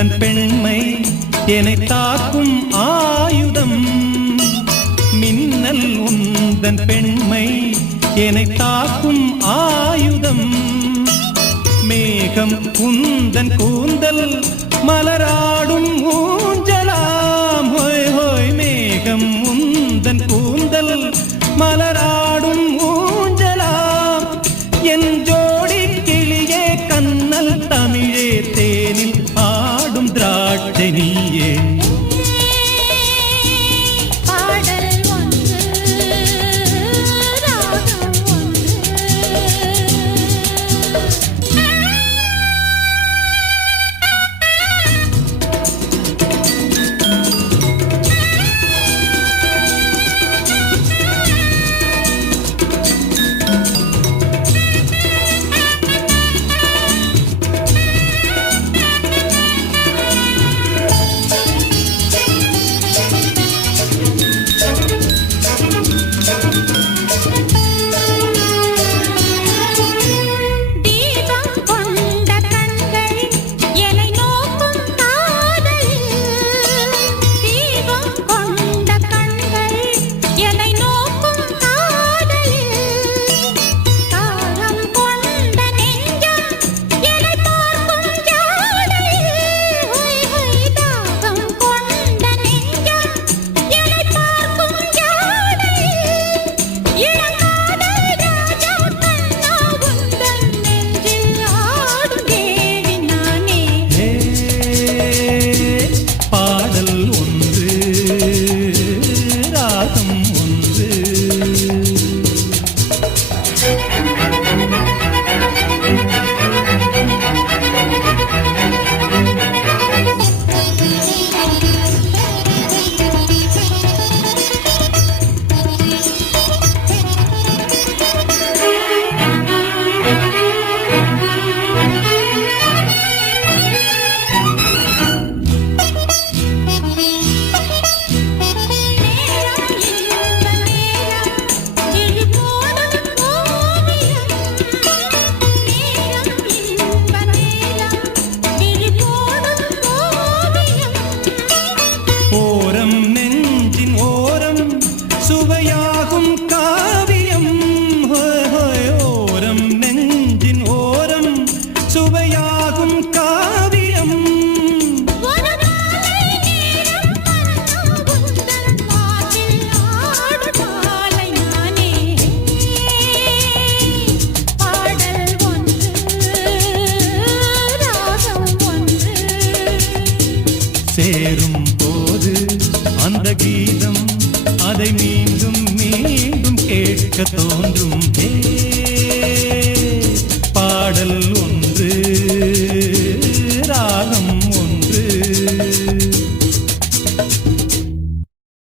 உந்தன் பெண்மை என்னை தாக்கும் ஆயுதம். மின்னல் உந்தன் பெண்மை என்னை தாக்கும் ஆயுதம். மேகம் உந்தன் கூந்தல் மலராடும் ஊஞ்சலாம். ஹோய் ஹோய் மேகம் உந்தன் கூந்தல் மலராடும் ஊஞ்சலாம். என் ஜோடி கிளியே கண்ணல் தமிழே தேனில் ஆடும் திராட்சை நீயே. சுவையாகும் காவியம். ஓரம் நெஞ்சின் ஓரம் சுவையாகும் காவியம். சேரும் போது அந்த கீதம் அதை மீண்டும் மீண்டும் கேட்க தோன்றும்.